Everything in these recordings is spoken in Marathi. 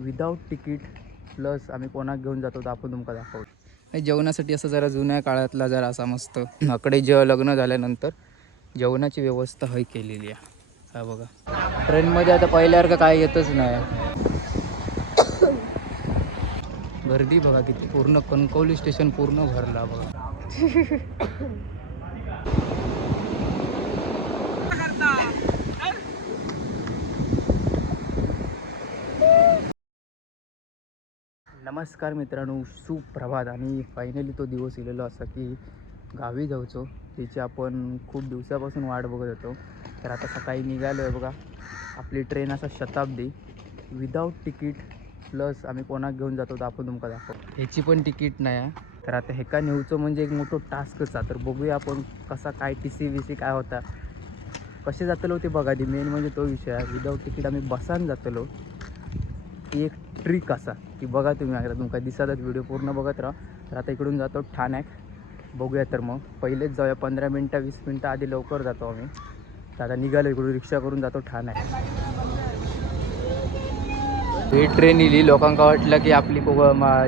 विदाऊट तिकीट प्लस आम्ही कोणाक घेऊन जातो तर आपण तुमका दाखवतो. जेवणासाठी असं जरा जुन्या काळातला जरा असा मस्त अकडे लग्न झाल्यानंतर जेवणाची व्यवस्था हय केलेली आहे. हा बघा ट्रेनमध्ये आता पहिल्यासारखं काय येतच नाही. गर्दी बघा किती, पूर्ण कणकवली स्टेशन पूर्ण भरला बघा. नमस्कार मित्रांनो, सुप्रभात. आणि फायनली तो दिवस इलेलो असा की गावी जाऊचो. त्याची आपण खूप दिवसापासून वाट बघत होतो. तर आता सकाळी निघालो आहे बघा. आपली ट्रेन असा शताब्दी विदाऊट तिकीट प्लस आम्ही कोणाक घेऊन जातो तर आपण तुमका दाखवतो. ह्याची पण तिकीट नाही आहे. तर आता हेका नेऊचं म्हणजे एक मोठं टास्कचा. तर बघूया आपण कसा काय टी.सी. काय होता, कसे जातलो ते बघा. ती मेन म्हणजे तो विषय आहे. विदाऊट तिकीट आम्ही बसान जातलो. ती एक ट्रिक असा की बघा तुम्ही, आता तुमका दिसतच, व्हिडिओ पूर्ण बघत राहा. तर आता इकडून जातो ठाण्याक. बघूया. तर मग पहिलेच जाऊया, 15-20 मिनटं आधी लवकर जातो आम्ही. तर आता निघालो इकडून, रिक्षा करून जातो ठाण्याक. ही ट्रेन इली, लोकांका वाटलं की आपली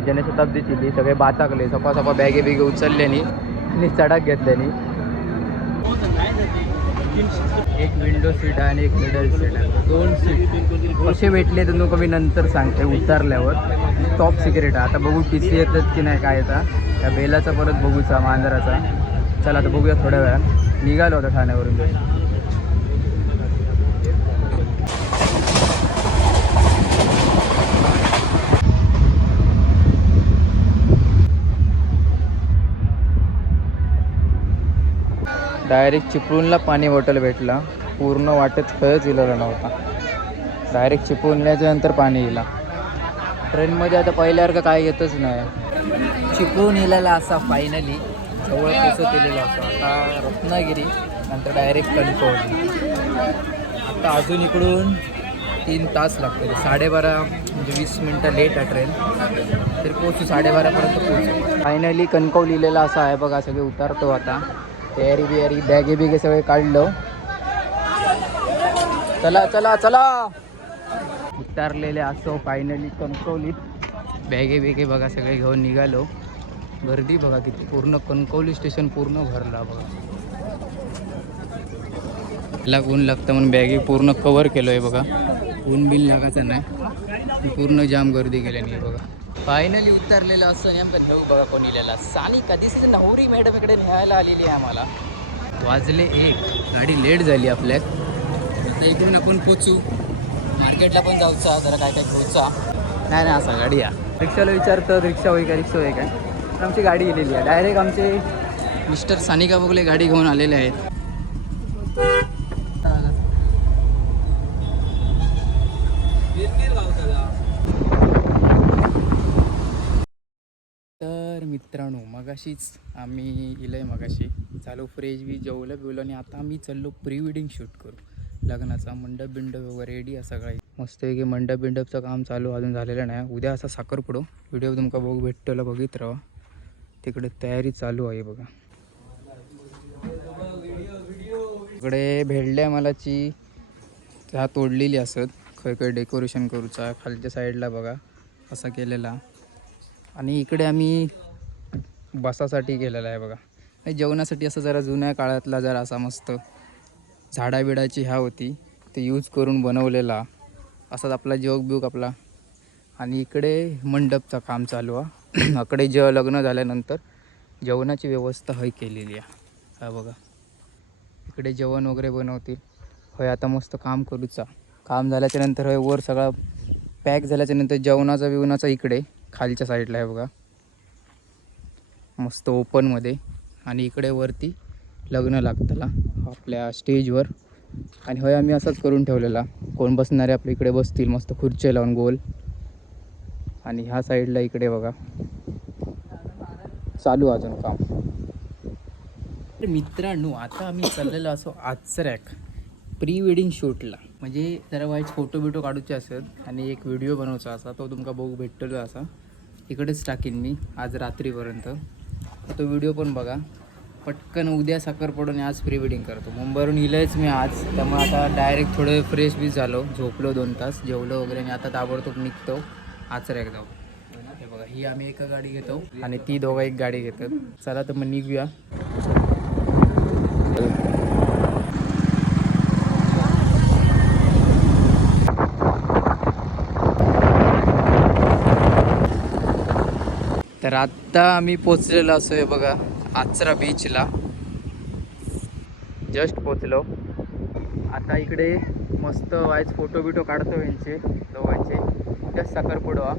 जनशताब्दीची इली. सगळे बाचाकले, सपा बॅगे बिगे उचलल्यानी आणि चढाक घेतल्यानी. एक विंडो सीट आहे आणि एक मिडल सीट आहे, 2 सीट. कसे भेटले तर तुमका मी नंतर सांगते उतरल्यावर. टॉप सिक्रेट आहे. आता बघू टी.सी. येतात की नाही काय येतात. त्या बेलाचा परत बघूचा, मांजराचा. चला आता बघूया थोड्या वेळात. निघालो होता ठाण्यावरून. डायरेक्ट चिपळूणला पाणी बॉटल भेटला. पूर्ण वाटेत खयच इलेला नव्हता. डायरेक्ट चिपळूणल्याच्या नंतर पाणी इला. ट्रेनमध्ये आता पहिल्यासारखं काय येतच नाही. चिपळूण इलेला असा फायनली जवळ पोचत इलेला असा. आता रत्नागिरी नंतर डायरेक्ट कणकवली. आता अजून इकडून 3 तास लागतो. 12:30 म्हणजे 20 मिनटं लेट आहे ट्रेन. तरी पोचू 12:30पर्यंत पोचू. फायनली कणकवली इलेला असा आहे बघा. सगळे उतारतो आता. तयारी बियारी, बॅगे बिगे सगळे काढलो. चला चला चला. उतारलेले असो फायनली कणकवलीत. बॅगे बिगे बघा सगळे घेऊन निघालो. गर्दी बघा किती, पूर्ण कणकवली स्टेशन पूर्ण भरला बघा. त्याला ऊन लागतं म्हणून बॅगे पूर्ण कवर केलो आहे बघा. ऊन बिल लागायचं नाही. पूर्ण जाम गर्दी केल्याने बघा. फायनली उतरलेलं असं नेमकं घेऊ बघा कोण इलेला. सानिका दिस नवरी मॅडम इकडे न्यायला आलेली आहे आम्हाला. वाजले 1, गाडी लेट झाली आपल्यात. आता इकडून आपण पोचू. मार्केटला पण जाऊचा, जरा काय काय घेऊचा. नाही नाही असा गाडी आहे. रिक्षाला विचारतं रिक्षा होई का, रिक्षा होई काय. तर आमची गाडी गेलेली आहे. डायरेक्ट आमचे मिस्टर सानिका बघले गाडी घेऊन आलेले आहेत. तर मित्रांनो, मगाशीच आम्ही इलंय, मगाशी चालू फ्रेश बी जेवलं बिवलं आणि आता आम्ही चाललो प्री वेडिंग शूट करू लग्नाचा. मंडप बिंडप वगैरे रेडी आहे सगळा. मस्त आहे की मंडप बिंडपचं काम चालू अजून झालेलं नाही. उद्या असा साखरपुडो व्हिडिओ तुमका बघू भेटतो, बघित राहा. तिकडे तयारी चालू आहे बघा. इकडे भेंडल्या मालाची ह्या तोडलेली असत. खय खय डेकोरेशन करूचा. खालच्या साईडला बघा असा केलेला. आणि इकडे आम्ही बसासाठी केलेला आहे बघा. जेवणासाठी असं जरा जुन्या काळातला जरा असा मस्त झाडाबिडाची ह्या होती ते यूज करून बनवलेला असाच आपला जोग बिग आपला. आणि इकडे मंडपचं काम चालू आहे. इकडे लग्न झाल्यानंतर जेवणाची व्यवस्था हय केलेली आहे. हा बघा इकडे जेवण वगैरे बनवतील. होय आता मस्त काम करूचा. काम झाल्याच्या नंतर होय वर सगळा पॅक झाल्याच्या नंतर जेवणाचा बिवणाचा इकडे खालच्या साईडला आहे बघा मस्त ओपनमध्ये. आणि इकडे वरती लग्न लागतला आपल्या स्टेजवर. आणि होय आम्ही असाच करून ठेवलेला. कोण बसणारे आपल्या इकडे बसतील मस्त खुर्ची लावून गोल. आणि ह्या साईडला इकडे बघा चालू अजून काम. मित्रांनो, आता आम्ही चाललेलो असो आचऱ्याक प्री वेडिंग शूटला. म्हणजे जरा वाईट फोटो बिटो काढूचे असत आणि एक व्हिडिओ बनवायचा असा. तो तुमका बघू भेटतो असा. इकडेच टाकीन मी आज रात्रीपर्यंत. तो व्हिडिओ पण बघा. पटकन उद्या साखरपुडा आणि आज प्री वेडिंग करतो. मुंबईवरून इलंयच मी आज. त्यामुळे आता डायरेक्ट थोडं फ्रेश बी झालो. झोपलो 2 तास, जेवलो वगैरे आणि आता ताबडतोब निघतो. आचऱ्याक जाऊ. हे बघा, ही आम्ही एका गाडी घेतो आणि ती दोघं एक गाडी घेतात. चला तर मग निघूया. तर आत्ता आम्ही पोचलेलो असो आहे बघा आचरा बीचला. जस्ट पोचलो. आता इकडे मस्त वाईज फोटो बिटो काढतो यांचे दोघांचे. उद्याच साखरपुडा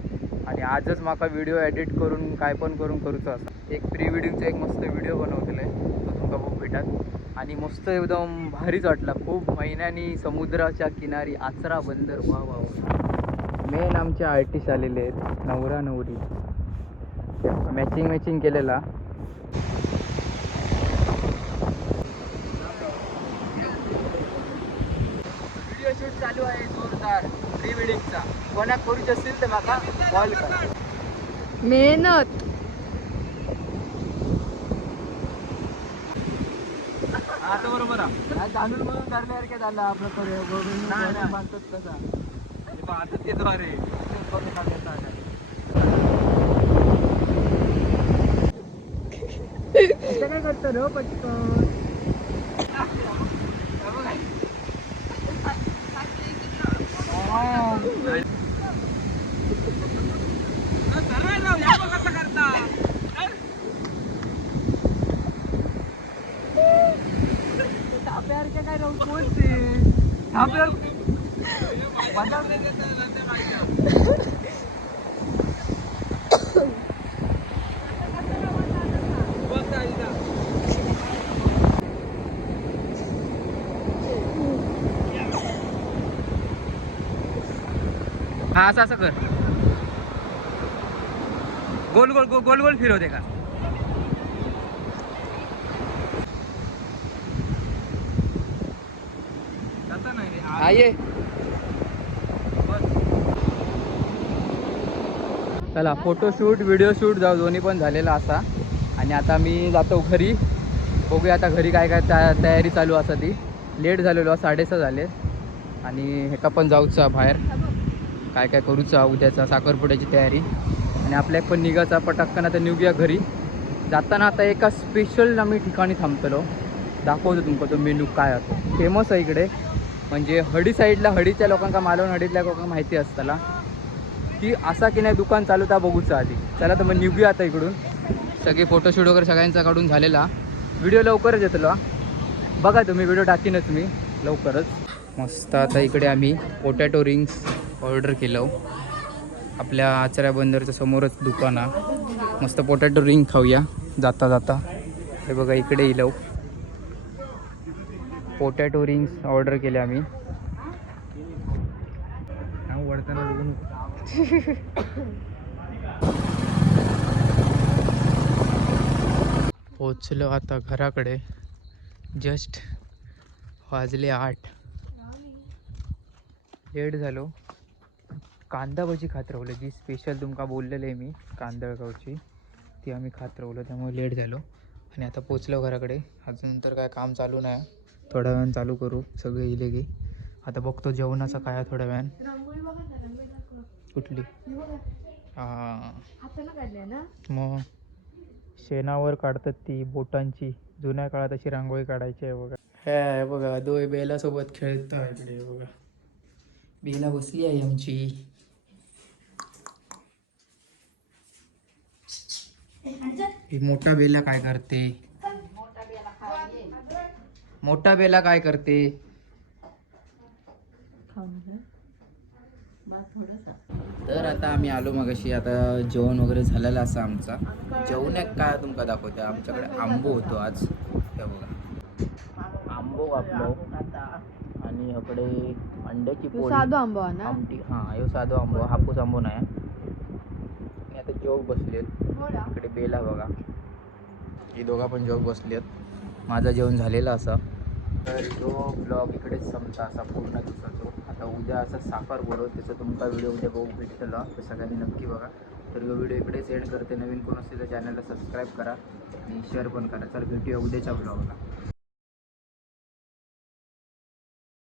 आणि आजच माका व्हिडिओ एडिट करून काय पण करूचो असा. एक प्री वेडिंगचा एक मस्त व्हिडिओ बनवलेला आहे, तो तुमका बघू भेटात. आणि मस्त एकदम भारीच वाटला. खूप महिन्यांनी समुद्राच्या किनारी आचरा बंदर. वा वा. मेन आमचे आर्टिस्ट आलेले आहेत, नवरा नवरी मॅचिंग केलेला. व्हिडिओ शूट चालू आहे जोरदार प्री वेडिंगचा. कोणाक करूच असेल तर माका कॉल करा. मेहनत आता बरोबर जाणून म्हणून करण्यासारखे झालं आपलं बांधतात कसा आता ते द्वारे काय करतो रो पटकन. काय राहू कोणते हा असं कर. गोल गोल गोल गोल फिरवते का. आये चला फोटोशूट व्हिडिओ शूट जाऊ दोन्ही पण झालेला असा. आणि आता मी जातो घरी. बघूया आता घरी काय काय तयारी चालू असा. ती लेट झालेलो 6:30 झाले. आणि हेका पण जाऊचा बाहेर काय काय करूचा उद्याचा साखरपुड्याची तयारी. आणि आपल्याक पण निघायचा पटाक्कन. आता निघूया घरी. जाताना आता एका स्पेशल आम्ही ठिकाणी थांबतलो. दाखवतो तुमका तो मेनू काय होतो. फेमस आहे इकडे म्हणजे हडी साईडला. हडीच्या लोकांका मालवण हडीतल्या लोकांना माहिती असताना की असा की नाही दुकान चालू त्या बघूचा आधी. चला तर मग निघूया आता इकडून. सगळे फोटोशूट वगैरे सगळ्यांचा काढून झालेला. व्हिडिओ लवकरच येतलो बघा तुम्ही. व्हिडिओ टाकीनच मी लवकरच. मस्त आता इकडे आम्ही पोटॅटो रिंग्स ऑर्डर केलं. आपल्या आचऱ्या बंदरच्या समोरच दुकान आहे. मस्त पोटॅटो रिंग खाऊया जाता जाता. हे बघा इकडे येलो पोटॅटो रिंग्स ऑर्डर केले आम्ही. वडताना बघून पोचलो आता घराकडे. जस्ट वाजले 8. लेट झालो. कांदा भजी खात राहिलो. जी स्पेशल तुमका बोललेलं आहे मी कांदळगावची ती आम्ही खात राहिलो. त्यामुळे लेट झालो. आणि आता पोचलो घराकडे. अजून तर काय काम चालू नाही. थोड्या वेळानं चालू करू. सगळे येले की आता बघतो जेवणाचा काय थोड्या वेळानं. कुठली मग शेणावर काढतात ती बोटांची. जुन्या काळात अशी रांगोळी काढायची आहे बघा. हे बघा दोय बेलासोबत खेळतो इकडे बघा. बेला बसली आहे आमची. ही मोठा बेला काय करते. मोठा बेला काय करते. तर आता आम्ही आलो मगाशी. आता जेवण वगैरे झालेलं असं आमचा. जेवणाक काय तुमका दाखवते. आमच्याकडे आंबो होतो आज. हे बघा आंबो कापलो. आणि इकडे अंड्याची पोळी साधो आंबो ना आमटी. हां ह्यो साधो आंबो. हापूस आंबो नाही. आणि आता जेवक बसलेत. इकडे बेला बघा. ही दोघा पण जेवक बसलेत. माझा जेवण झालेला असा. तर तो ब्लॉग इकडेच संपता असा पूर्ण दिवसाचो. आता उद्या असा साखरपुडो त्याचा तुमचा व्हिडिओ उद्या बघू भेटला तर सगळ्यांनी नक्की बघा. तर व्हिडिओ इकडेच एंड करते. नवीन कोण असतील तर चॅनलला सबस्क्राईब करा आणि शेअर पण करा. तर भेटूया उद्याच्या ब्लॉगला.